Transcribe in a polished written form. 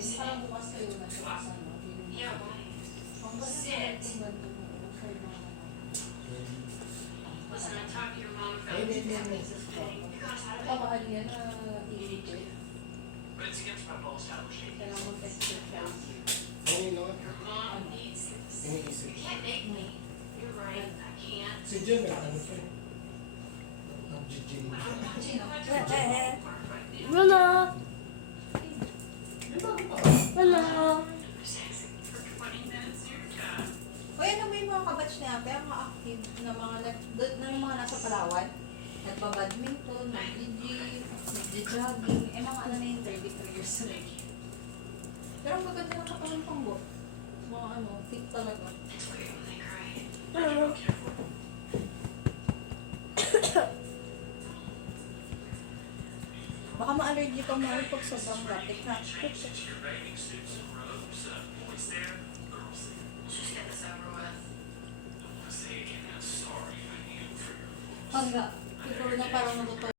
din. Parang bukas kayo na siya sa ano. Yeah, why? Hanggang Sit. Listen, I talked to your mom about this thing. You guys had a Kapaan yan na i-repeat. But it's against my well-established Kailangan agency. mag-exercise. Your mom needs this. You can't make me. You're right, I can't. Si Jen, ano siya? Nag-gym. I don't want to. Sino? I just want to right now. Luna! Di ba ba? Luna! For 20 minutes, you're done. O yan naman yung mga kabatch niya, pero mga active na mga, ng mga nasa Palawan. Nagpa-badminton, nag-gym, nag-jogging, eh mga ano na yung 33 years na rin. Pero ang maganda ng katawan pang bo. Mga ano, fit talaga. It's weird when they cry. Luna! Baka ma-allergy ka mo pag sobrang rapid ha. Change your bathing suits and robes. Boys there, girls there. Let's just get this over with. I want to say again how sorry I am for your loss. Hangga, siguro na parang natutuwa.